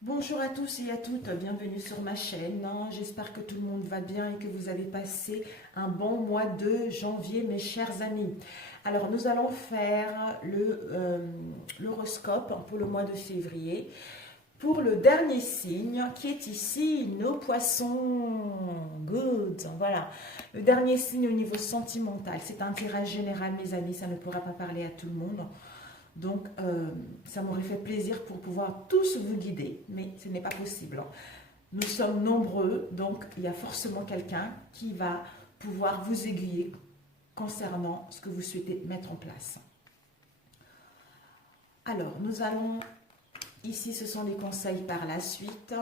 Bonjour à tous et à toutes, bienvenue sur ma chaîne. J'espère que tout le monde va bien et que vous avez passé un bon mois de janvier, mes chers amis. Alors, nous allons faire l'horoscope pour le mois de février. Pour le dernier signe qui est ici, nos poissons. Good, voilà. Le dernier signe au niveau sentimental, c'est un tirage général, mes amis, ça ne pourra pas parler à tout le monde. Donc, ça m'aurait fait plaisir pour pouvoir tous vous guider, mais ce n'est pas possible. Nous sommes nombreux, donc il y a forcément quelqu'un qui va pouvoir vous aiguiller concernant ce que vous souhaitez mettre en place. Alors, nous allons, ici ce sont les conseils par la suite.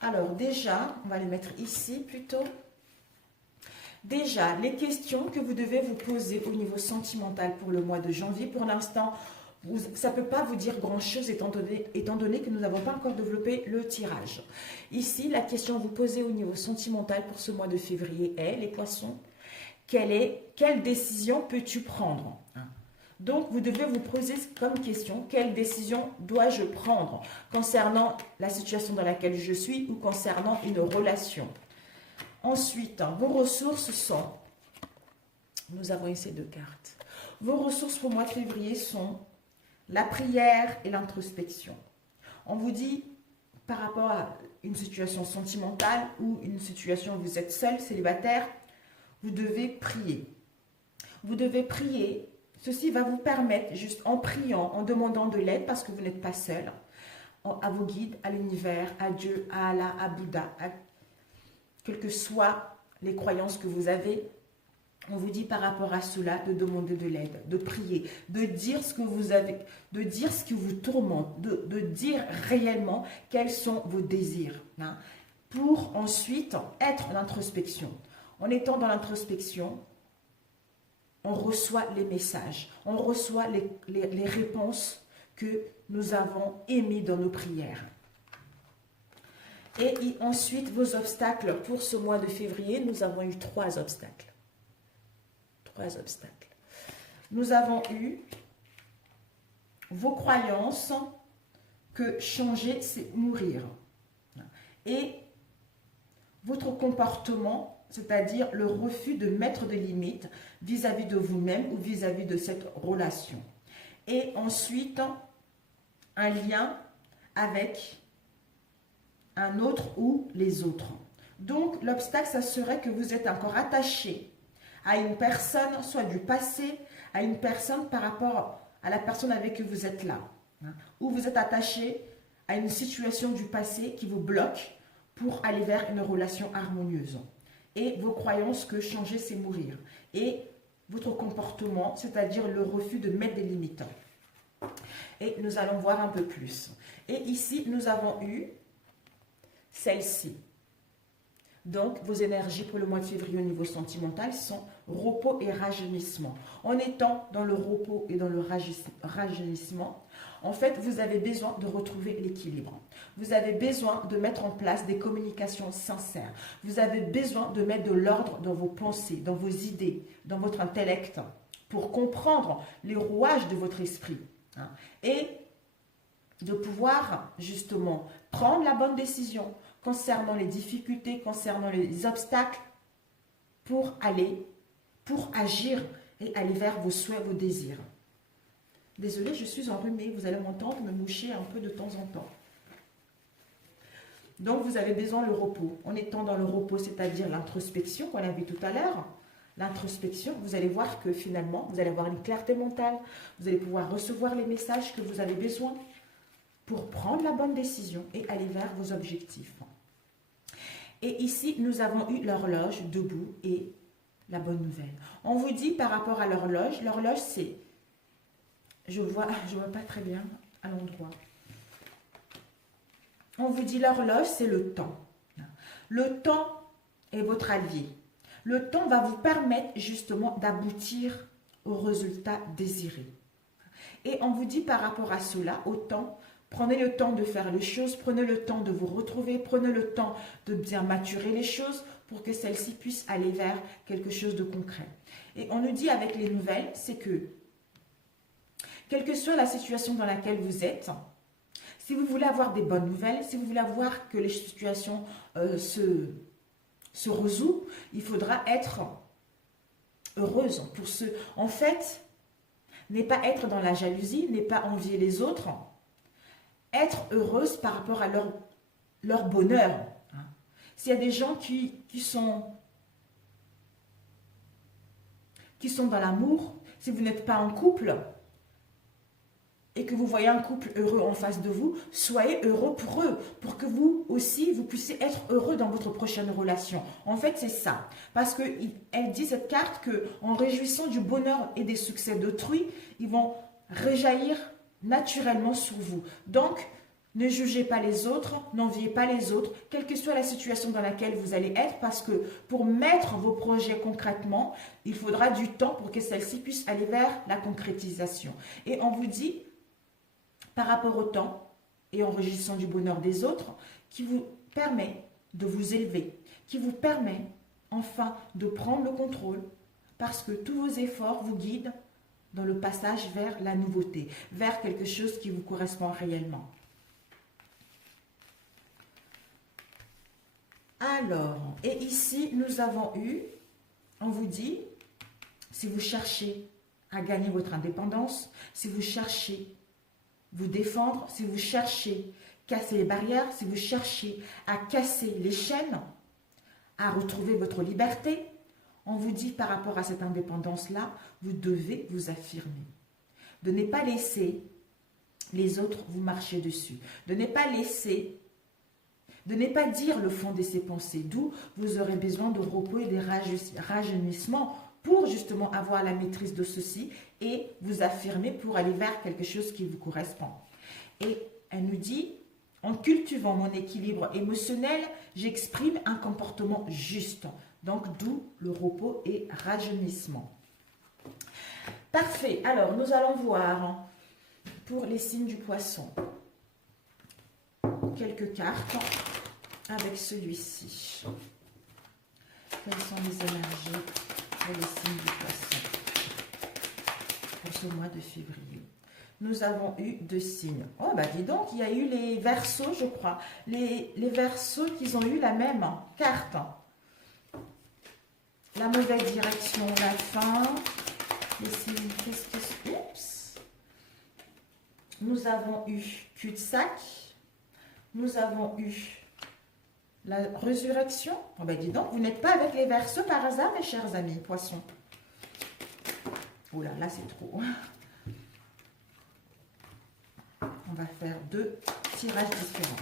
Alors déjà, on va les mettre ici plutôt. Déjà, les questions que vous devez vous poser au niveau sentimental pour le mois de janvier, pour l'instant, ça ne peut pas vous dire grand-chose étant donné que nous n'avons pas encore développé le tirage. Ici, la question à vous poser au niveau sentimental pour ce mois de février est, les poissons, quelle décision peux-tu prendre? Donc, vous devez vous poser comme question, quelle décision dois-je prendre concernant la situation dans laquelle je suis ou concernant une relation? Ensuite, vos ressources sont, nous avons ici deux cartes. Vos ressources pour le mois de février sont la prière et l'introspection. On vous dit, par rapport à une situation sentimentale ou une situation où vous êtes seul, célibataire, vous devez prier. Vous devez prier. Ceci va vous permettre, juste en priant, en demandant de l'aide, parce que vous n'êtes pas seul, à vos guides, à l'univers, à Dieu, à Allah, à Bouddha, à quelles que soient les croyances que vous avez, on vous dit par rapport à cela de demander de l'aide, de prier, de dire ce que vous avez, de dire ce qui vous tourmente, de dire réellement quels sont vos désirs, pour ensuite être en introspection. En étant dans l'introspection, on reçoit les messages, on reçoit les réponses que nous avons émises dans nos prières. Et ensuite, vos obstacles pour ce mois de février, nous avons eu trois obstacles. Trois obstacles. Nous avons eu vos croyances que changer, c'est mourir. Et votre comportement, c'est-à-dire le refus de mettre des limites vis-à-vis de vous-même ou vis-à-vis de cette relation. Et ensuite, un lien avec un autre ou les autres. Donc, l'obstacle, ça serait que vous êtes encore attaché à une personne, soit du passé, à une personne par rapport à la personne avec qui vous êtes là. Ou vous êtes attaché à une situation du passé qui vous bloque pour aller vers une relation harmonieuse. Et vos croyances que changer, c'est mourir. Et votre comportement, c'est-à-dire le refus de mettre des limites. Et nous allons voir un peu plus. Et ici, nous avons eu celle-ci. Donc, vos énergies pour le mois de février au niveau sentimental sont repos et rajeunissement. En étant dans le repos et dans le rajeunissement, en fait, vous avez besoin de retrouver l'équilibre. Vous avez besoin de mettre en place des communications sincères. Vous avez besoin de mettre de l'ordre dans vos pensées, dans vos idées, dans votre intellect, pour comprendre les rouages de votre esprit. Et de pouvoir justement prendre la bonne décision concernant les difficultés, concernant les obstacles pour agir et aller vers vos souhaits, vos désirs. Désolée, je suis enrhumée, vous allez m'entendre me moucher un peu de temps en temps. Donc vous avez besoin du repos. En étant dans le repos, c'est-à-dire l'introspection qu'on a vu tout à l'heure, l'introspection, vous allez voir que finalement, vous allez avoir une clarté mentale, vous allez pouvoir recevoir les messages que vous avez besoin pour prendre la bonne décision et aller vers vos objectifs. Et ici, nous avons eu l'horloge debout et la bonne nouvelle. On vous dit par rapport à l'horloge c'est, je vois pas très bien à l'endroit. On vous dit l'horloge, c'est le temps. Le temps est votre allié. Le temps va vous permettre justement d'aboutir au résultat désiré. Et on vous dit par rapport à cela, au temps, prenez le temps de faire les choses, prenez le temps de vous retrouver, prenez le temps de bien maturer les choses pour que celles-ci puissent aller vers quelque chose de concret. Et on nous dit avec les nouvelles, c'est que, quelle que soit la situation dans laquelle vous êtes, Si vous voulez avoir des bonnes nouvelles, si vous voulez avoir que les situations se résout, il faudra être heureuse. Pour ce, en fait, n'est pas être dans la jalousie, n'est pas envier les autres, être heureuse par rapport à leur bonheur. S'il y a des gens qui sont dans l'amour, si vous n'êtes pas en couple et que vous voyez un couple heureux en face de vous, soyez heureux pour eux, pour que vous aussi, vous puissiez être heureux dans votre prochaine relation. En fait, c'est ça. Parce qu'elle dit, cette carte, qu'en réjouissant du bonheur et des succès d'autrui, ils vont rejaillir naturellement sur vous. Donc, ne jugez pas les autres, n'enviez pas les autres, quelle que soit la situation dans laquelle vous allez être, parce que pour mettre vos projets concrètement, il faudra du temps pour que celle-ci puisse aller vers la concrétisation. Et on vous dit, par rapport au temps et en régissant du bonheur des autres, qui vous permet de vous élever, qui vous permet enfin de prendre le contrôle, parce que tous vos efforts vous guident dans le passage vers la nouveauté, vers quelque chose qui vous correspond réellement. Alors, et ici, nous avons eu, on vous dit, si vous cherchez à gagner votre indépendance, si vous cherchez vous défendre, si vous cherchez casser les barrières, si vous cherchez à casser les chaînes, à retrouver votre liberté, on vous dit par rapport à cette indépendance-là, vous devez vous affirmer. De ne pas laisser les autres vous marcher dessus. De ne pas laisser... De ne pas dire le fond de ses pensées, d'où vous aurez besoin de repos et de rajeunissements pour justement avoir la maîtrise de ceci et vous affirmer pour aller vers quelque chose qui vous correspond. Et elle nous dit, en cultivant mon équilibre émotionnel, j'exprime un comportement juste. Donc d'où le repos et rajeunissement. Parfait, alors nous allons voir pour les signes du poisson. Quelques cartes avec celui-ci. Quelles sont les énergies pour les signes du poisson pour ce mois de février? Nous avons eu 2 signes. Oh, bah dis donc, il y a eu les Verseaux, je crois. Les Verseaux qui ont eu la même carte. La mauvaise direction, la fin. Les signes, qu'est-ce que... Oups. Nous avons eu cul-de-sac. Nous avons eu la résurrection. Oh ben dis donc, vous n'êtes pas avec les Verseaux par hasard, mes chers amis, poissons. Oh là, là c'est trop. On va faire 2 tirages différents.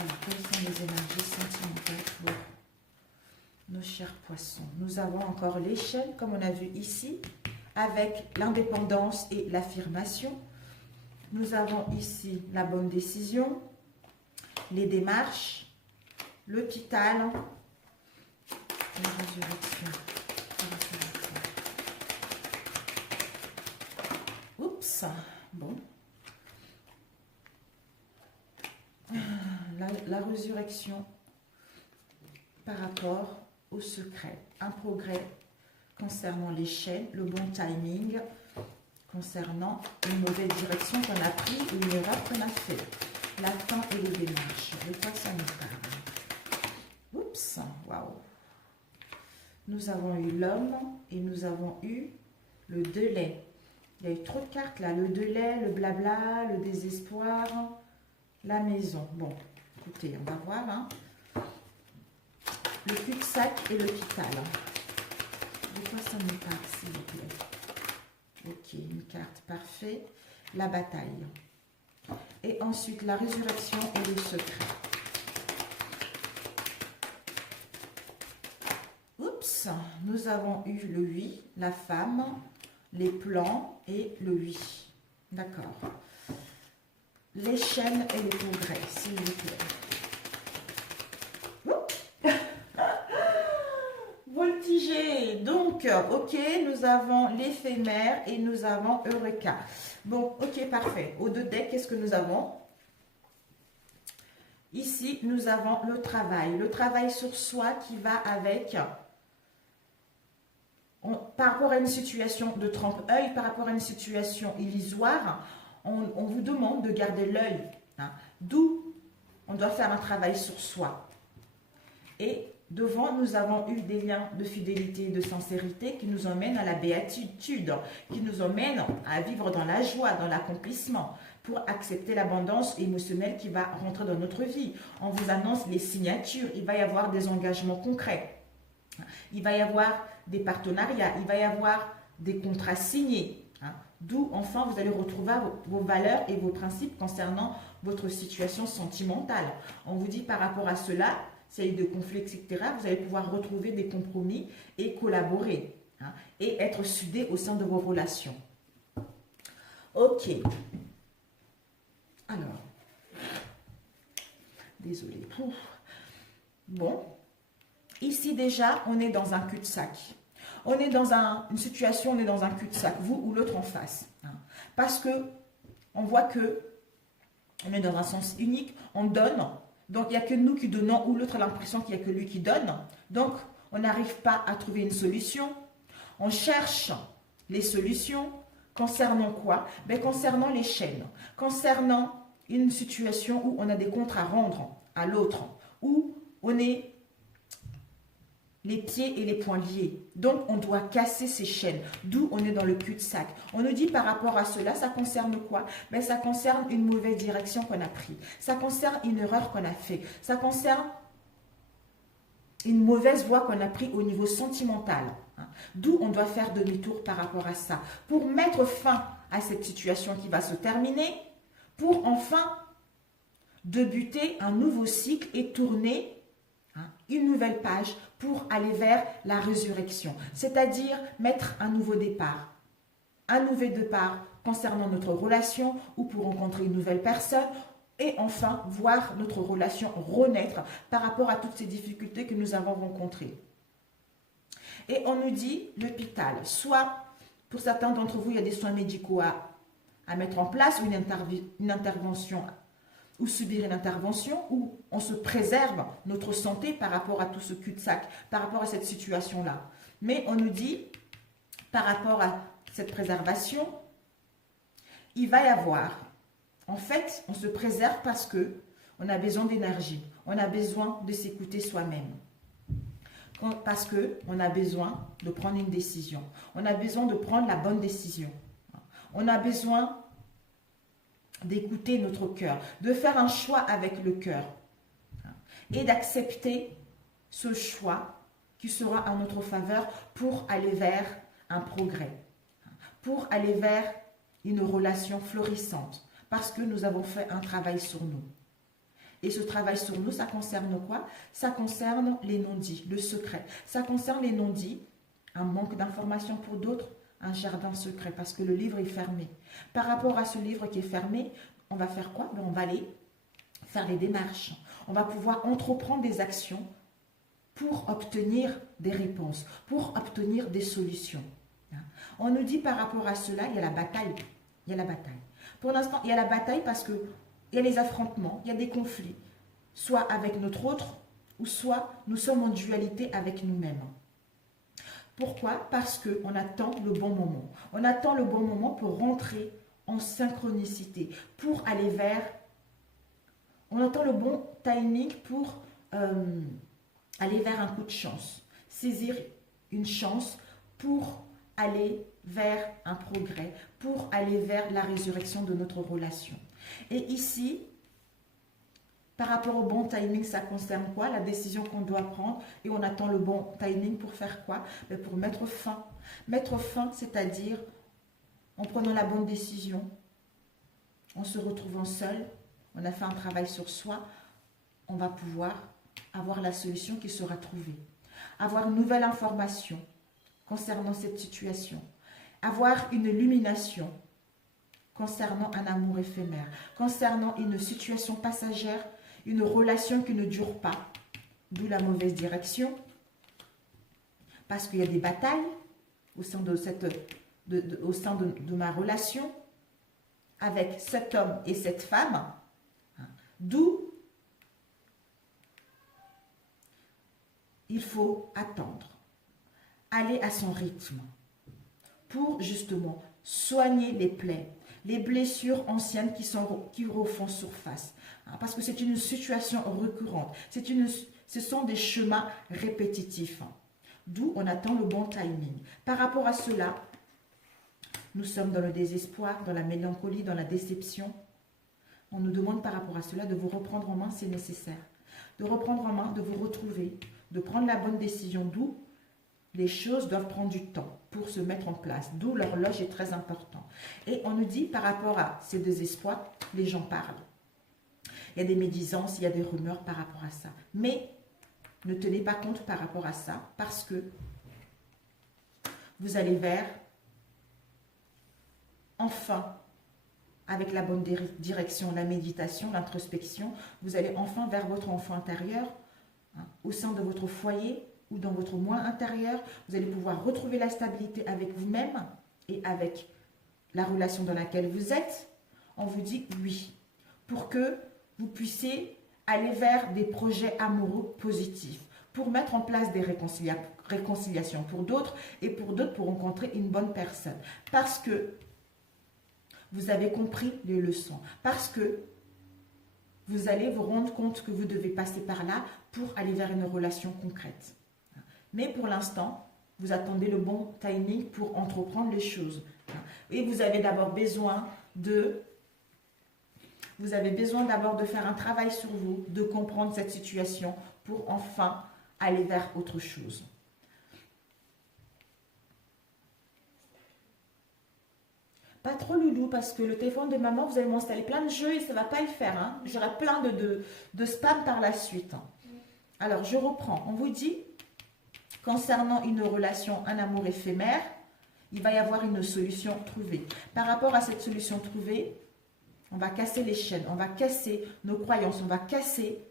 Alors, quelles sont les énergies sentimentales pour nos chers poissons? Nous avons encore l'échelle, comme on a vu ici, avec l'indépendance et l'affirmation. Nous avons ici la bonne décision, les démarches, l'hôpital, la résurrection. Oups, bon. La résurrection par rapport au secret, un progrès concernant les chaînes, le bon timing, concernant une mauvaise direction qu'on a prise ou une erreur qu'on a fait. La fin et les démarches. De quoi ça nous parle? Oups, waouh. Nous avons eu l'homme et nous avons eu le délai. Il y a eu trop de cartes là. Le délai, le blabla, le désespoir, la maison. Bon, écoutez, on va voir. Hein. Le cul-de-sac et l'hôpital. De quoi ça nous parle, s'il vous plaît? Ok, une carte, parfait. La bataille. Et ensuite, la résurrection et le secret. Oups, nous avons eu le 8, la femme, les plans et le 8. D'accord. Les chaînes et les progrès, s'il vous plaît. Voltigé. Donc, ok, nous avons l'éphémère et nous avons Eureka. Bon, ok, parfait. Au 2 decks, qu'est-ce que nous avons? Ici, nous avons le travail. Le travail sur soi qui va avec... par rapport à une situation de trompe-œil, par rapport à une situation illusoire, on vous demande de garder l'œil, hein, d'où on doit faire un travail sur soi. Et devant, nous avons eu des liens de fidélité et de sincérité qui nous emmènent à la béatitude, qui nous emmènent à vivre dans la joie, dans l'accomplissement, pour accepter l'abondance émotionnelle qui va rentrer dans notre vie. On vous annonce les signatures, il va y avoir des engagements concrets, il va y avoir des partenariats, il va y avoir des contrats signés, hein. D'où, enfin, vous allez retrouver vos valeurs et vos principes concernant votre situation sentimentale. On vous dit par rapport à cela, s'il y a eu de conflits, etc., vous allez pouvoir retrouver des compromis et collaborer, hein, et être soudés au sein de vos relations. Ok. Alors, désolée. Bon, ici déjà, on est dans un cul-de-sac. On est dans une situation, on est dans un cul-de-sac, vous ou l'autre en face. Hein. Parce que on voit que on est dans un sens unique, on donne, donc il n'y a que nous qui donnons, ou l'autre a l'impression qu'il n'y a que lui qui donne. Donc, on n'arrive pas à trouver une solution. On cherche les solutions concernant quoi? Ben, concernant les chaînes, concernant une situation où on a des comptes à rendre à l'autre, où on est les pieds et les poings liés. Donc, on doit casser ces chaînes, d'où on est dans le cul-de-sac. On nous dit par rapport à cela, ça concerne quoi? Ben, ça concerne une mauvaise direction qu'on a prise. Ça concerne une erreur qu'on a faite. Ça concerne une mauvaise voie qu'on a prise au niveau sentimental. D'où on doit faire demi-tour par rapport à ça. Pour mettre fin à cette situation qui va se terminer, pour enfin débuter un nouveau cycle et tourner une nouvelle page pour aller vers la résurrection, c'est-à-dire mettre un nouveau départ. Un nouveau départ concernant notre relation ou pour rencontrer une nouvelle personne et enfin voir notre relation renaître par rapport à toutes ces difficultés que nous avons rencontrées. Et on nous dit l'hôpital, soit pour certains d'entre vous, il y a des soins médicaux à mettre en place ou une intervention ou subir une intervention, où on se préserve notre santé par rapport à tout ce cul-de-sac, par rapport à cette situation-là. Mais on nous dit, par rapport à cette préservation, il va y avoir, en fait, on se préserve parce que on a besoin d'énergie, on a besoin de s'écouter soi-même. Parce qu'on a besoin de prendre une décision, on a besoin de prendre la bonne décision. On a besoin d'écouter notre cœur, de faire un choix avec le cœur et d'accepter ce choix qui sera en notre faveur pour aller vers un progrès, pour aller vers une relation florissante, parce que nous avons fait un travail sur nous. Et ce travail sur nous, ça concerne quoi? Ça concerne les non-dits, le secret. Ça concerne les non-dits, un manque d'informations pour d'autres, un jardin secret, parce que le livre est fermé. Par rapport à ce livre qui est fermé, on va faire quoi? On va aller faire les démarches. On va pouvoir entreprendre des actions pour obtenir des réponses, pour obtenir des solutions. On nous dit par rapport à cela, il y a la bataille. Il y a la bataille. Pour l'instant, il y a la bataille parce qu'il y a les affrontements, il y a des conflits, soit avec notre autre, ou soit nous sommes en dualité avec nous-mêmes. Pourquoi? Parce qu'on attend le bon moment. On attend le bon moment pour rentrer en synchronicité, pour aller vers... On attend le bon timing pour aller vers un coup de chance. Saisir une chance pour aller vers un progrès, pour aller vers la résurrection de notre relation. Et ici, par rapport au bon timing, ça concerne quoi? La décision qu'on doit prendre et on attend le bon timing pour faire quoi? Pour mettre fin. Mettre fin, c'est-à-dire en prenant la bonne décision, en se retrouvant seul, on a fait un travail sur soi, on va pouvoir avoir la solution qui sera trouvée. Avoir une nouvelle information concernant cette situation. Avoir une illumination concernant un amour éphémère, concernant une situation passagère, une relation qui ne dure pas, d'où la mauvaise direction, parce qu'il y a des batailles au sein de ma relation avec cet homme et cette femme, d'où il faut attendre, aller à son rythme, pour justement soigner les plaies, les blessures anciennes qui refont surface. Parce que c'est une situation récurrente. Ce sont des chemins répétitifs. D'où on attend le bon timing. Par rapport à cela, nous sommes dans le désespoir, dans la mélancolie, dans la déception. On nous demande par rapport à cela de vous reprendre en main si nécessaire. De reprendre en main, de vous retrouver, de prendre la bonne décision. D'où les choses doivent prendre du temps pour se mettre en place. D'où l'horloge est très important. Et on nous dit par rapport à ces désespoirs, les gens parlent. Il y a des médisances, il y a des rumeurs par rapport à ça. Mais ne tenez pas compte par rapport à ça parce que vous allez vers, enfin, avec la bonne direction, la méditation, l'introspection, vous allez enfin vers votre enfant intérieur, au sein de votre foyer ou dans votre moi intérieur. Vous allez pouvoir retrouver la stabilité avec vous-même et avec la relation dans laquelle vous êtes. On vous dit oui, pour que vous puissiez aller vers des projets amoureux positifs, pour mettre en place des réconciliations pour d'autres et pour d'autres pour rencontrer une bonne personne. Parce que vous avez compris les leçons, parce que vous allez vous rendre compte que vous devez passer par là pour aller vers une relation concrète. Mais pour l'instant, vous attendez le bon timing pour entreprendre les choses. Et vous avez d'abord besoin d'abord de faire un travail sur vous, de comprendre cette situation pour enfin aller vers autre chose. Pas trop loulou parce que le téléphone de maman, vous allez m'installer plein de jeux et ça ne va pas le faire. Hein. J'aurai plein de spam par la suite. Alors, je reprends. On vous dit, concernant une relation, un amour éphémère, il va y avoir une solution trouvée. Par rapport à cette solution trouvée, on va casser les chaînes, on va casser nos croyances, on va casser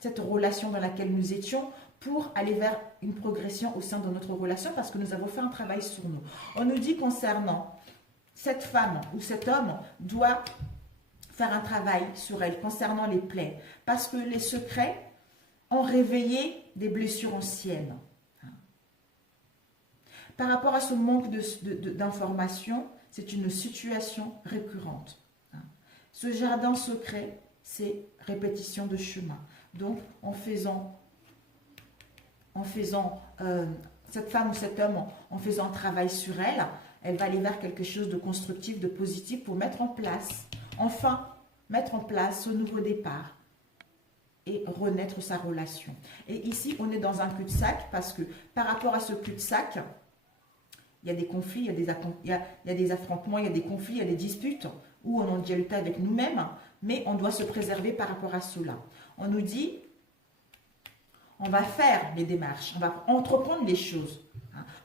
cette relation dans laquelle nous étions pour aller vers une progression au sein de notre relation parce que nous avons fait un travail sur nous. On nous dit concernant cette femme ou cet homme doit faire un travail sur elle concernant les plaies parce que les secrets ont réveillé des blessures anciennes. Par rapport à ce manque d'informations, c'est une situation récurrente. Ce jardin secret, c'est répétition de chemin. Donc, en faisant cette femme ou cet homme, en faisant un travail sur elle, elle va aller vers quelque chose de constructif, de positif pour mettre en place, enfin, mettre en place ce nouveau départ et renaître sa relation. Et ici, on est dans un cul-de-sac parce que par rapport à ce cul-de-sac, il y a des conflits, il y a des affrontements, il y a des conflits, il y a des disputes où on en dit lutter avec nous-mêmes, mais on doit se préserver par rapport à cela. On nous dit, on va faire les démarches, on va entreprendre les choses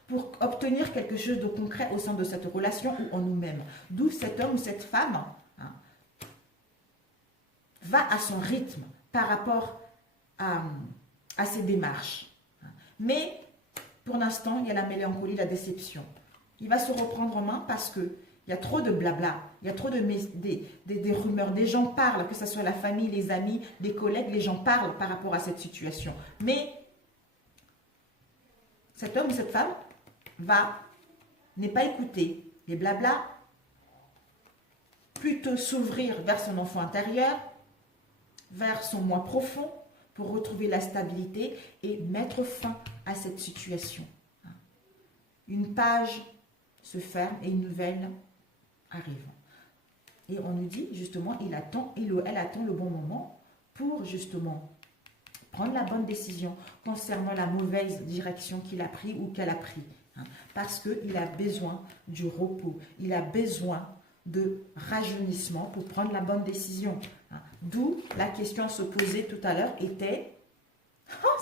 pour obtenir quelque chose de concret au sein de cette relation ou en nous-mêmes. D'où cet homme ou cette femme va à son rythme par rapport à ses démarches. Mais pour l'instant, il y a la mélancolie, la déception. Il va se reprendre en main parce que il y a trop de blabla, il y a trop des rumeurs, des gens parlent, que ce soit la famille, les amis, les collègues, les gens parlent par rapport à cette situation. Mais cet homme ou cette femme n'est pas écouter les blabla, plutôt s'ouvrir vers son enfant intérieur, vers son moi profond, pour retrouver la stabilité et mettre fin à cette situation. Une page se ferme et une nouvelle arrive. Et on nous dit justement, elle attend le bon moment pour justement prendre la bonne décision concernant la mauvaise direction qu'il a pris ou qu'elle a pris. Parce qu'il a besoin du repos, il a besoin de rajeunissement pour prendre la bonne décision. D'où la question à se poser tout à l'heure était,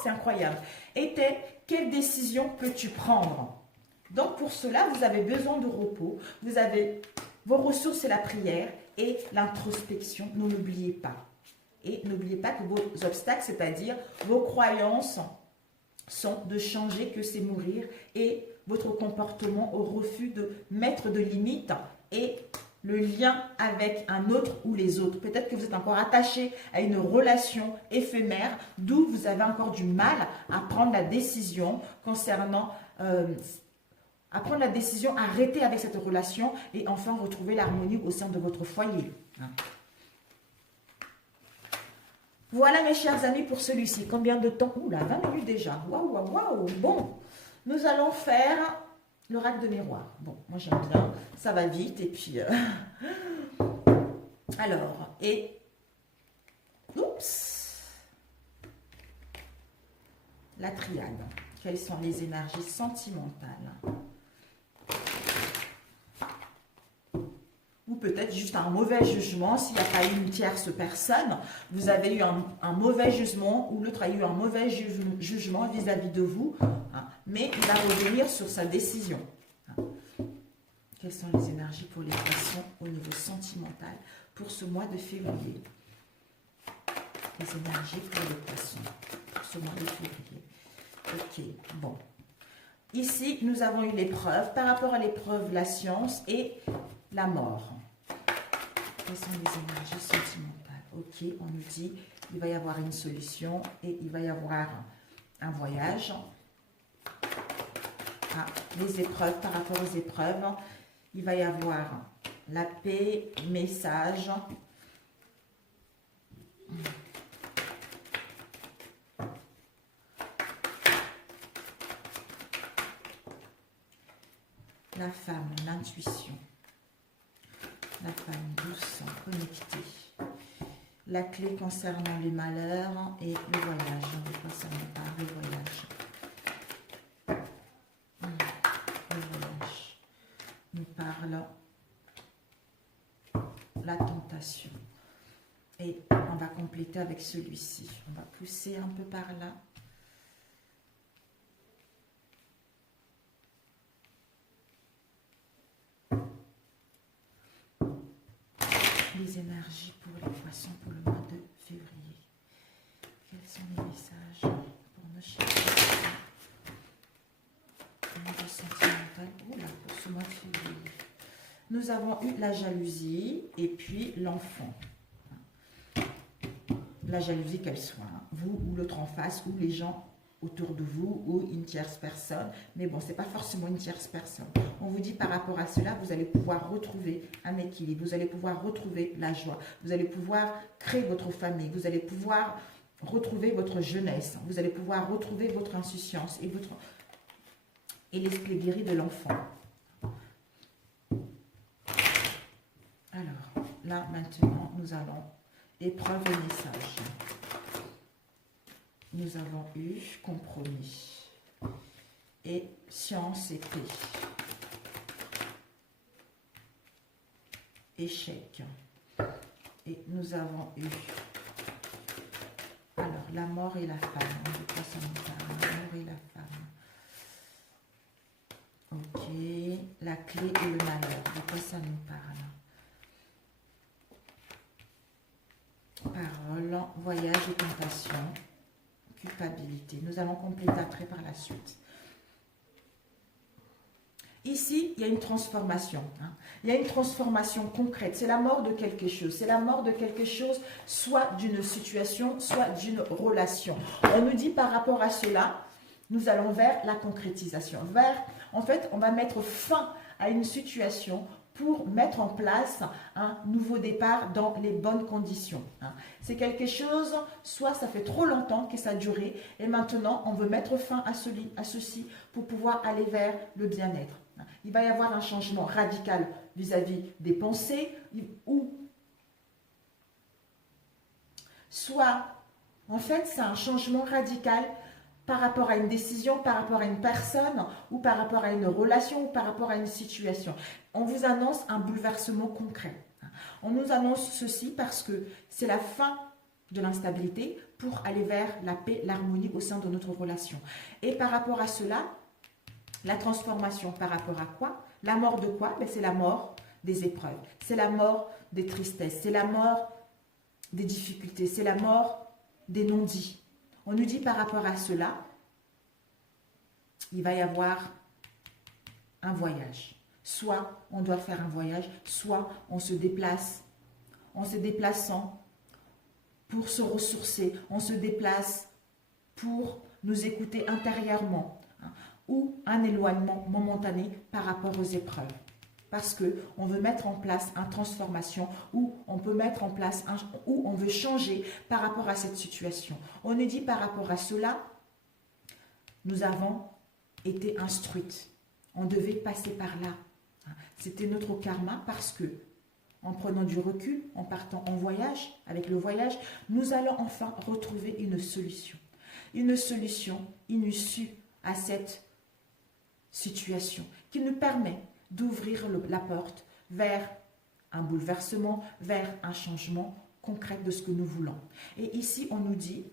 c'est incroyable, était quelle décision peux-tu prendre? Donc pour cela, vous avez besoin de repos, vous avez vos ressources, c'est la prière et l'introspection, ne l'oubliez pas. Et n'oubliez pas que vos obstacles, c'est-à-dire vos croyances, sont de changer, que c'est mourir, et votre comportement au refus de mettre de limites et le lien avec un autre ou les autres. Peut-être que vous êtes encore attaché à une relation éphémère, d'où vous avez encore du mal à prendre la décision concernant à prendre la décision, arrêter avec cette relation et enfin retrouver l'harmonie au sein de votre foyer. Voilà mes chers amis pour celui-ci. Combien de temps? Oula, 20 minutes déjà. Waouh, waouh, waouh. Bon, nous allons faire l'oracle de miroir. Bon, moi j'aime bien, ça va vite et puis... Alors, et... Oups. La triade. Quelles sont les énergies sentimentales? Ou peut-être juste un mauvais jugement, s'il n'y a pas eu une tierce personne, vous avez eu un mauvais jugement, ou l'autre a eu un mauvais jugement vis-à-vis de vous, mais il va revenir sur sa décision. Quelles sont les énergies pour les poissons au niveau sentimental pour ce mois de février? Les énergies pour les poissons pour ce mois de février. Ok, bon. Ici, nous avons eu l'épreuve. Par rapport à l'épreuve, la science et la mort. Quelles sont les énergies sentimentales? Ok, on nous dit il va y avoir une solution et il va y avoir un voyage. Les épreuves, par rapport aux épreuves, il va y avoir la paix, message. La femme, l'intuition. La femme douce, connectée. La clé concernant les malheurs et le voyage. De quoi ça me parle, le voyage. Le voyage nous parle la tentation. Et on va compléter avec celui-ci. On va pousser un peu par là. Les énergies pour les poissons pour le mois de février. Quels sont les messages pour nos chers poissons? Le niveau sentimental, pour ce mois de février. Nous avons eu la jalousie et puis l'enfant. La jalousie qu'elle soit, vous ou l'autre en face, ou les gens autour de vous, ou une tierce personne. Mais bon, ce n'est pas forcément une tierce personne. On vous dit par rapport à cela, vous allez pouvoir retrouver un équilibre, vous allez pouvoir retrouver la joie, vous allez pouvoir créer votre famille, vous allez pouvoir retrouver votre jeunesse, vous allez pouvoir retrouver votre insouciance et l'esprit guéri de l'enfant. Alors, là, maintenant, nous allons épreuve et message. Nous avons eu compromis et science et paix. Échec. Et nous avons eu alors la mort et la femme. De quoi ça nous parle? La mort et la femme. Ok. La clé et le malheur. De quoi ça nous parle? Parole, voyage et tentation. Culpabilité. Nous allons compléter après par la suite. Ici, il y a une transformation. Il y a une transformation concrète. C'est la mort de quelque chose. C'est la mort de quelque chose, soit d'une situation, soit d'une relation. On nous dit par rapport à cela, nous allons vers la concrétisation. En fait, on va mettre fin à une situation pour mettre en place un nouveau départ dans les bonnes conditions. C'est quelque chose, soit ça fait trop longtemps que ça a duré, et maintenant on veut mettre fin à ceci pour pouvoir aller vers le bien-être. Il va y avoir un changement radical vis-à-vis des pensées, ou soit, en fait, c'est un changement radical par rapport à une décision, par rapport à une personne, ou par rapport à une relation, ou par rapport à une situation. On vous annonce un bouleversement concret. On nous annonce ceci parce que c'est la fin de l'instabilité pour aller vers la paix, l'harmonie au sein de notre relation. Et par rapport à cela, la transformation par rapport à quoi? La mort de quoi? C'est la mort des épreuves, c'est la mort des tristesses, c'est la mort des difficultés, c'est la mort des non-dits. On nous dit par rapport à cela, il va y avoir un voyage. Soit on doit faire un voyage, soit on se déplace. En se déplaçant pour se ressourcer, on se déplace pour nous écouter intérieurement. ou un éloignement momentané par rapport aux épreuves. Parce qu'on veut mettre en place une transformation ou on peut mettre en place, ou on veut changer par rapport à cette situation. On nous dit par rapport à cela, nous avons été instruites. On devait passer par là. C'était notre karma parce que, en prenant du recul, en partant en voyage, avec le voyage, nous allons enfin retrouver une solution. Une solution, une issue à cette situation qui nous permet d'ouvrir la porte vers un bouleversement, vers un changement concret de ce que nous voulons. Et ici, on nous dit,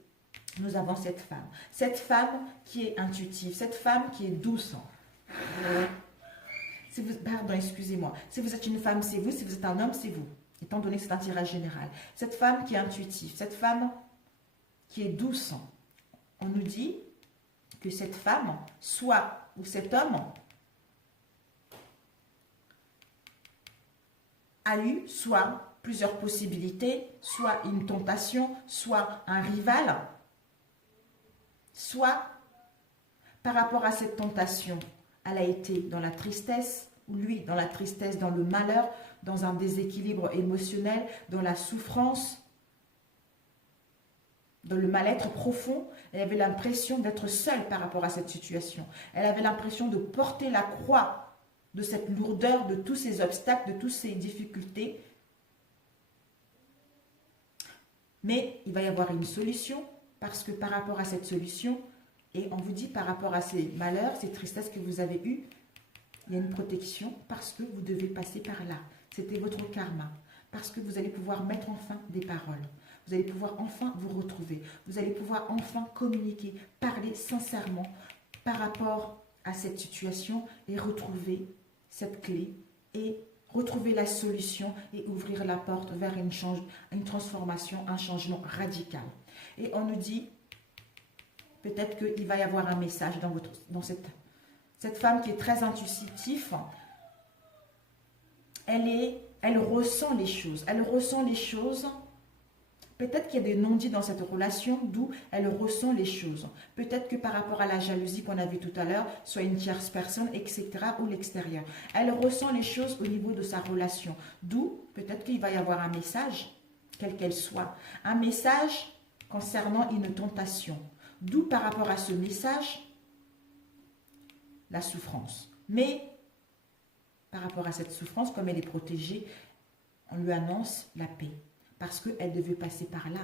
nous avons cette femme qui est intuitive, cette femme qui est douce. Si vous, pardon, excusez-moi. Si vous êtes une femme, c'est vous. Si vous êtes un homme, c'est vous. Étant donné que c'est un tirage général. Cette femme qui est intuitive, cette femme qui est douce, on nous dit que cette femme, ou cet homme, a eu soit plusieurs possibilités, soit une tentation, soit un rival, soit par rapport à cette tentation, elle a été dans la tristesse, ou lui dans la tristesse, dans le malheur, dans un déséquilibre émotionnel, dans la souffrance, dans le mal-être profond. Elle avait l'impression d'être seule par rapport à cette situation. Elle avait l'impression de porter la croix de cette lourdeur, de tous ces obstacles, de toutes ces difficultés. Mais il va y avoir une solution, parce que par rapport à cette solution, et on vous dit par rapport à ces malheurs, ces tristesses que vous avez eues, il y a une protection parce que vous devez passer par là. C'était votre karma. Parce que vous allez pouvoir mettre enfin des paroles. Vous allez pouvoir enfin vous retrouver. Vous allez pouvoir enfin communiquer, parler sincèrement par rapport à cette situation et retrouver cette clé et retrouver la solution et ouvrir la porte vers une transformation, un changement radical. Et on nous dit, peut-être qu'il va y avoir un message dans cette femme qui est très intuitive. Elle ressent les choses. Elle ressent les choses. Peut-être qu'il y a des non-dits dans cette relation, d'où elle ressent les choses. Peut-être que par rapport à la jalousie qu'on a vu tout à l'heure, soit une tierce personne, etc., ou l'extérieur. Elle ressent les choses au niveau de sa relation. D'où, peut-être qu'il va y avoir un message, quelle qu'elle soit. Un message concernant une tentation. D'où, par rapport à ce message, la souffrance. Mais, par rapport à cette souffrance, comme elle est protégée, on lui annonce la paix. Parce qu'elle devait passer par là.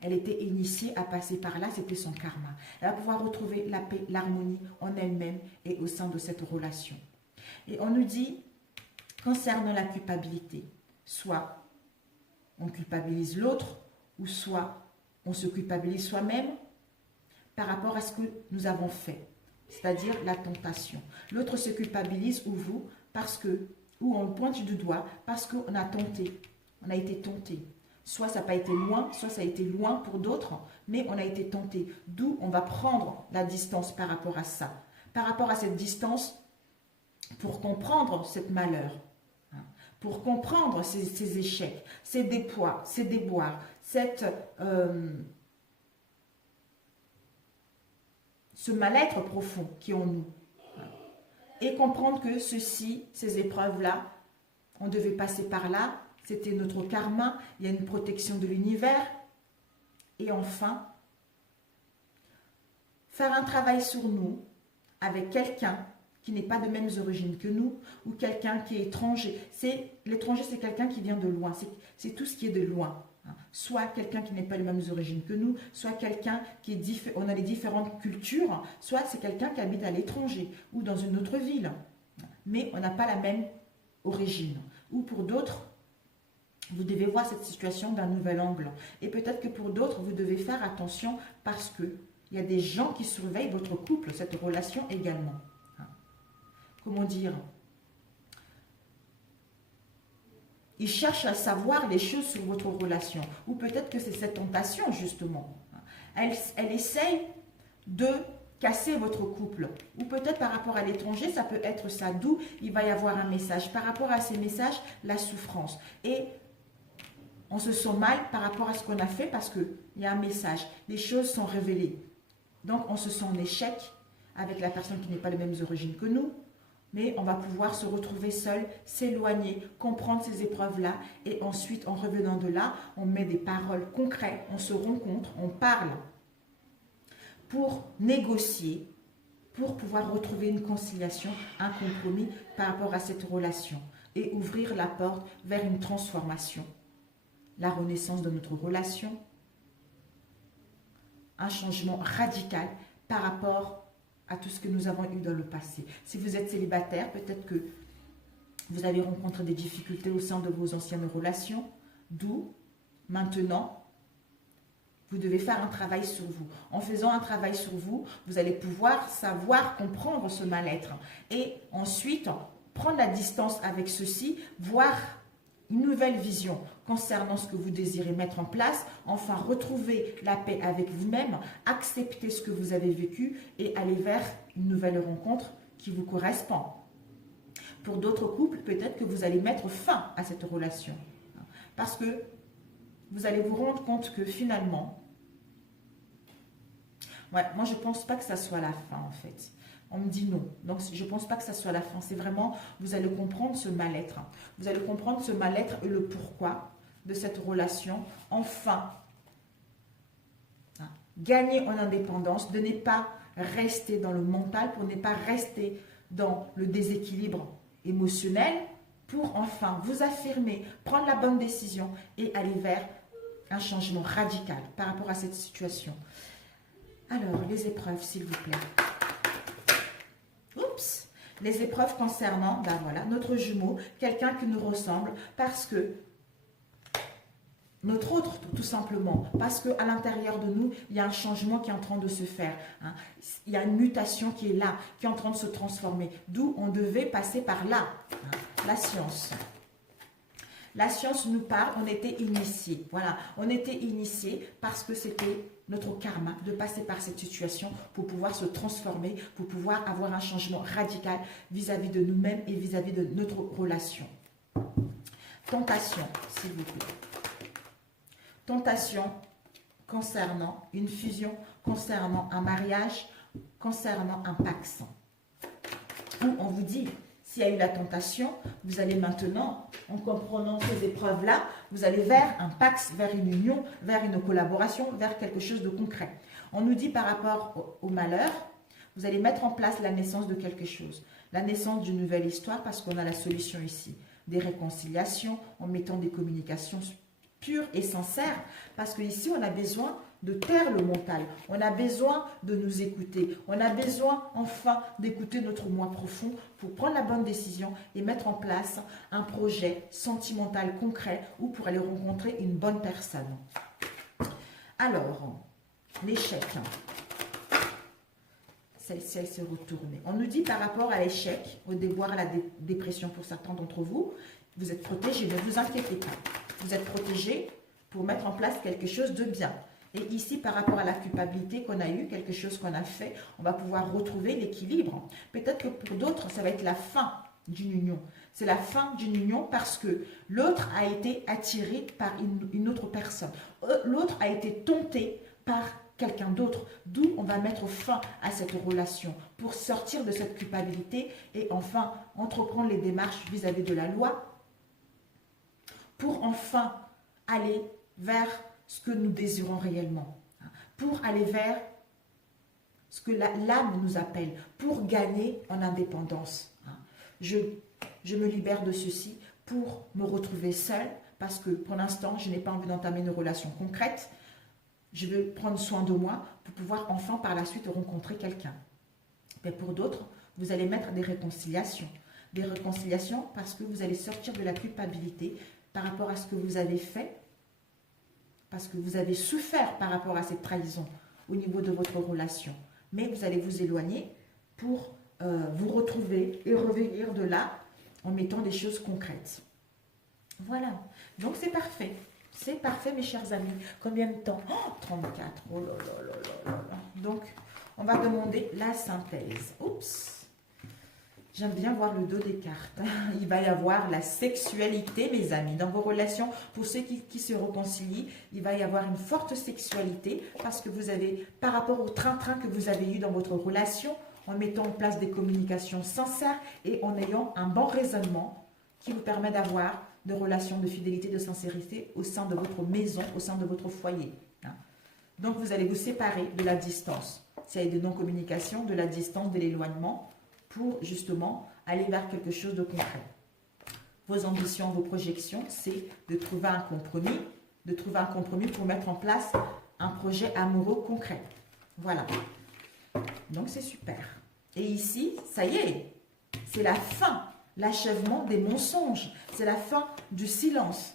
Elle était initiée à passer par là, c'était son karma. Elle va pouvoir retrouver la paix, l'harmonie en elle-même et au sein de cette relation. Et on nous dit, concernant la culpabilité, soit on culpabilise l'autre, ou soit on se culpabilise soi-même par rapport à ce que nous avons fait, c'est-à-dire la tentation. L'autre se culpabilise ou vous, ou on le pointe du doigt, parce qu'on a tenté, on a été tenté. Soit ça n'a pas été loin, soit ça a été loin pour d'autres, mais on a été tenté. D'où on va prendre la distance par rapport à ça. Par rapport à cette distance, pour comprendre cette malheur, pour comprendre ces échecs, ces dépoids, ces déboires, ce mal-être profond qui est en nous. Et comprendre que ces épreuves-là, on devait passer par là. C'était notre karma, il y a une protection de l'univers. Et enfin, faire un travail sur nous avec quelqu'un qui n'est pas de mêmes origines que nous ou quelqu'un qui est étranger. L'étranger, c'est quelqu'un qui vient de loin, c'est tout ce qui est de loin. Soit quelqu'un qui n'est pas de mêmes origines que nous, soit quelqu'un qui est on a les différentes cultures, soit c'est quelqu'un qui habite à l'étranger ou dans une autre ville. Mais on n'a pas la même origine. Ou pour d'autres, vous devez voir cette situation d'un nouvel angle. Et peut-être que pour d'autres, vous devez faire attention parce qu'il y a des gens qui surveillent votre couple, cette relation également. Comment dire? Ils cherchent à savoir les choses sur votre relation. Ou peut-être que c'est cette tentation, justement. Elle essaye de casser votre couple. Ou peut-être par rapport à l'étranger, ça peut être ça. D'où il va y avoir un message. Par rapport à ces messages, la souffrance. Et on se sent mal par rapport à ce qu'on a fait parce qu'il y a un message. Les choses sont révélées. Donc, on se sent en échec. avec la personne qui n'est pas les mêmes origines que nous, mais on va pouvoir se retrouver seul, s'éloigner, comprendre ces épreuves-là, et ensuite, en revenant de là, on met des paroles concrètes, on se rencontre, on parle pour négocier, pour pouvoir retrouver une conciliation, un compromis par rapport à cette relation et ouvrir la porte vers une transformation, la renaissance de notre relation, un changement radical par rapport à tout ce que nous avons eu dans le passé. Si vous êtes célibataire, peut-être que vous avez rencontré des difficultés au sein de vos anciennes relations, d'où maintenant, vous devez faire un travail sur vous. En faisant un travail sur vous, vous allez pouvoir savoir comprendre ce mal-être et ensuite prendre la distance avec ceci, voir une nouvelle vision concernant ce que vous désirez mettre en place, enfin retrouver la paix avec vous-même, accepter ce que vous avez vécu et aller vers une nouvelle rencontre qui vous correspond. Pour d'autres couples, peut-être que vous allez mettre fin à cette relation parce que vous allez vous rendre compte que finalement, moi je ne pense pas que ça soit la fin en fait. On me dit non. Donc, je ne pense pas que ça soit la fin. C'est vraiment, vous allez comprendre ce mal-être. Vous allez comprendre ce mal-être et le pourquoi de cette relation. Enfin, gagner en indépendance, de ne pas rester dans le mental, pour ne pas rester dans le déséquilibre émotionnel, pour enfin vous affirmer, prendre la bonne décision et aller vers un changement radical par rapport à cette situation. Alors, les épreuves, s'il vous plaît. Oups, les épreuves concernant, ben voilà, notre jumeau, quelqu'un qui nous ressemble, parce que notre autre, tout simplement, parce qu'à l'intérieur de nous, il y a un changement qui est en train de se faire. Hein. Il y a une mutation qui est là, qui est en train de se transformer. D'où on devait passer par là. Hein. La science. La science nous parle, on était initiés. Voilà, on était initiés parce que c'était notre karma de passer par cette situation pour pouvoir se transformer, pour pouvoir avoir un changement radical vis-à-vis de nous-mêmes et vis-à-vis de notre relation. Tentation, s'il vous plaît. Tentation concernant une fusion, concernant un mariage, concernant un pax. Où on vous dit, s'il y a eu la tentation, vous allez maintenant, en comprenant ces épreuves-là, vous allez vers un pax, vers une union, vers une collaboration, vers quelque chose de concret. On nous dit par rapport au malheur, vous allez mettre en place la naissance de quelque chose. La naissance d'une nouvelle histoire, parce qu'on a la solution ici. Des réconciliations, en mettant des communications pures et sincères, parce qu'ici, on a besoin de taire le mental. On a besoin de nous écouter. On a besoin, enfin, d'écouter notre moi profond pour prendre la bonne décision et mettre en place un projet sentimental concret ou pour aller rencontrer une bonne personne. Alors, l'échec. Celle-ci, elle s'est retournée. On nous dit par rapport à l'échec, au déboire, à la dépression pour certains d'entre vous, vous êtes protégés, ne vous inquiétez pas. Vous êtes protégés pour mettre en place quelque chose de bien. Et ici, par rapport à la culpabilité qu'on a eue, quelque chose qu'on a fait, on va pouvoir retrouver l'équilibre. Peut-être que pour d'autres, ça va être la fin d'une union. C'est la fin d'une union parce que l'autre a été attiré par une autre personne. L'autre a été tenté par quelqu'un d'autre. D'où on va mettre fin à cette relation pour sortir de cette culpabilité et enfin entreprendre les démarches vis-à-vis de la loi pour enfin aller vers ce que nous désirons réellement, pour aller vers ce que l'âme nous appelle, pour gagner en indépendance. Je me libère de ceci pour me retrouver seule, parce que pour l'instant, je n'ai pas envie d'entamer une relation concrète. Je veux prendre soin de moi pour pouvoir enfin par la suite rencontrer quelqu'un. Mais pour d'autres, vous allez mettre des réconciliations. Des réconciliations parce que vous allez sortir de la culpabilité par rapport à ce que vous avez fait, parce que vous avez souffert par rapport à cette trahison au niveau de votre relation. Mais vous allez vous éloigner pour vous retrouver et revenir de là en mettant des choses concrètes. Voilà. Donc c'est parfait. C'est parfait, mes chers amis. Combien de temps? 34. Oh là là là là là. Donc, on va demander la synthèse. Oups. J'aime bien voir le dos des cartes. Il va y avoir la sexualité, mes amis. Dans vos relations, pour ceux qui se réconcilient, il va y avoir une forte sexualité parce que vous avez, par rapport au train-train que vous avez eu dans votre relation, en mettant en place des communications sincères et en ayant un bon raisonnement qui vous permet d'avoir de relations de fidélité, de sincérité au sein de votre maison, au sein de votre foyer. Hein. Donc, vous allez vous séparer de la distance. S'il y a des non-communications, de la distance, de l'éloignement, pour justement aller vers quelque chose de concret. Vos ambitions, vos projections, c'est de trouver un compromis, pour mettre en place un projet amoureux concret. Voilà. Donc, c'est super. Et ici, ça y est, c'est la fin, l'achèvement des mensonges. C'est la fin du silence.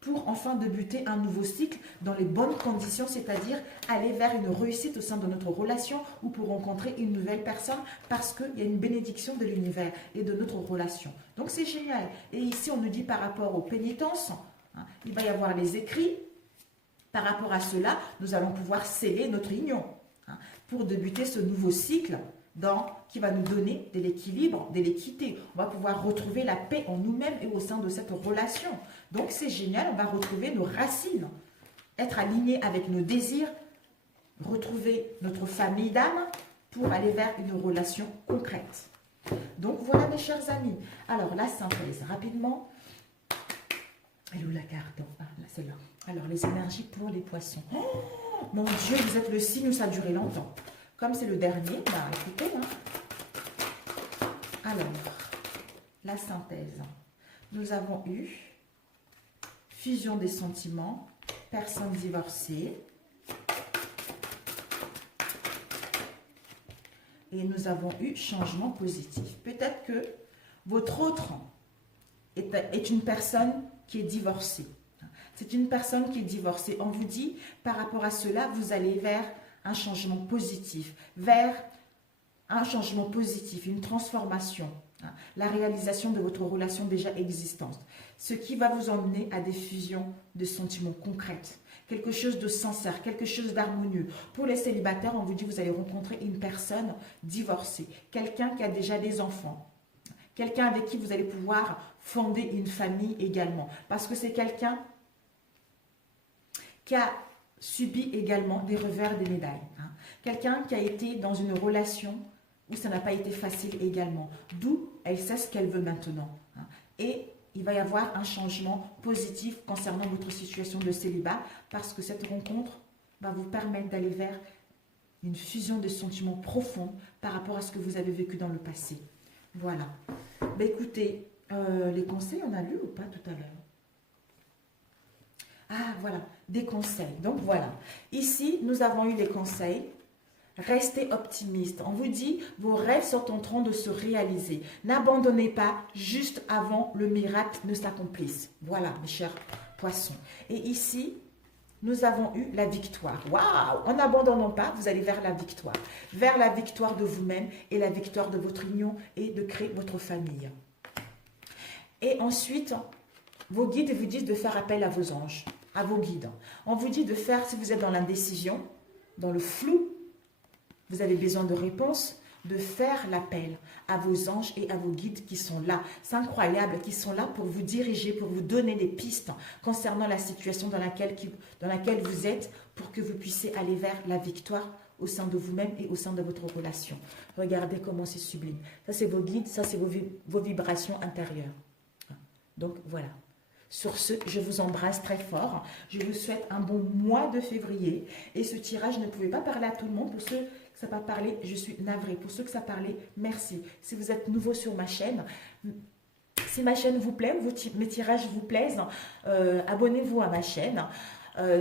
Pour enfin débuter un nouveau cycle dans les bonnes conditions, c'est-à-dire aller vers une réussite au sein de notre relation ou pour rencontrer une nouvelle personne parce qu'il y a une bénédiction de l'univers et de notre relation. Donc, c'est génial. Et ici, on nous dit par rapport aux pénitences, il va y avoir les écrits. Par rapport à cela, nous allons pouvoir sceller notre union pour débuter ce nouveau cycle qui va nous donner de l'équilibre, de l'équité. On va pouvoir retrouver la paix en nous-mêmes et au sein de cette relation. Donc, c'est génial, on va retrouver nos racines, être aligné avec nos désirs, retrouver notre famille d'âme pour aller vers une relation concrète. Donc, voilà mes chers amis. Alors, la synthèse, rapidement. Elle est où la carte? Ah, là, c'est là. Alors, les énergies pour les poissons. Oh, mon Dieu, vous êtes le signe où ça a duré longtemps. Comme c'est le dernier, bah écoutez. Alors, la synthèse. Nous avons eu fusion des sentiments, personne divorcée. Et nous avons eu changement positif. Peut-être que votre autre est une personne qui est divorcée. C'est une personne qui est divorcée. On vous dit, par rapport à cela, vous allez vers un changement positif, une transformation, la réalisation de votre relation déjà existante, ce qui va vous emmener à des fusions de sentiments concrètes, quelque chose de sincère, quelque chose d'harmonieux. Pour les célibataires, on vous dit, vous allez rencontrer une personne divorcée, quelqu'un qui a déjà des enfants, quelqu'un avec qui vous allez pouvoir fonder une famille également, parce que c'est quelqu'un qui a subi également des revers des médailles. Quelqu'un qui a été dans une relation où ça n'a pas été facile également. D'où elle sait ce qu'elle veut maintenant. Et il va y avoir un changement positif concernant votre situation de célibat parce que cette rencontre va vous permettre d'aller vers une fusion de sentiments profonds par rapport à ce que vous avez vécu dans le passé. Voilà. Ben écoutez, les conseils, on a lu ou pas tout à l'heure? Ah, voilà, des conseils. Donc, voilà. Ici, nous avons eu les conseils. Restez optimiste. On vous dit, vos rêves sont en train de se réaliser. N'abandonnez pas juste avant le miracle ne s'accomplisse. Voilà, mes chers poissons. Et ici, nous avons eu la victoire. Waouh! En n'abandonnant pas, vous allez vers la victoire. Vers la victoire de vous-même et la victoire de votre union et de créer votre famille. Et ensuite, vos guides vous disent de faire appel à vos anges, à vos guides. On vous dit de faire, si vous êtes dans l'indécision, dans le flou, vous avez besoin de réponses, de faire l'appel à vos anges et à vos guides qui sont là. C'est incroyable, qui sont là pour vous diriger, pour vous donner des pistes concernant la situation dans laquelle vous êtes, pour que vous puissiez aller vers la victoire au sein de vous-même et au sein de votre relation. Regardez comment c'est sublime. Ça, c'est vos guides, ça, c'est vos vibrations intérieures. Donc, voilà. Sur ce, je vous embrasse très fort. Je vous souhaite un bon mois de février. Et ce tirage ne pouvait pas parler à tout le monde. Pour ceux que ça n'a pas parlé, je suis navrée. Pour ceux que ça parlait, merci. Si vous êtes nouveau sur ma chaîne, si ma chaîne vous plaît, mes tirages vous plaisent, abonnez-vous à ma chaîne.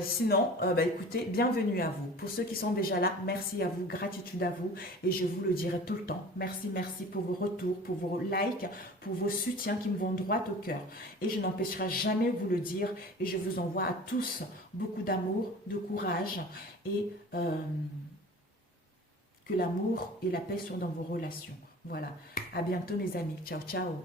Sinon, écoutez, bienvenue à vous. Pour ceux qui sont déjà là, merci à vous, gratitude à vous. Et je vous le dirai tout le temps. Merci, merci pour vos retours, pour vos likes, pour vos soutiens qui me vont droit au cœur. Et je n'empêcherai jamais de vous le dire. Et je vous envoie à tous beaucoup d'amour, de courage. Et que l'amour et la paix soient dans vos relations. Voilà. À bientôt mes amis. Ciao, ciao.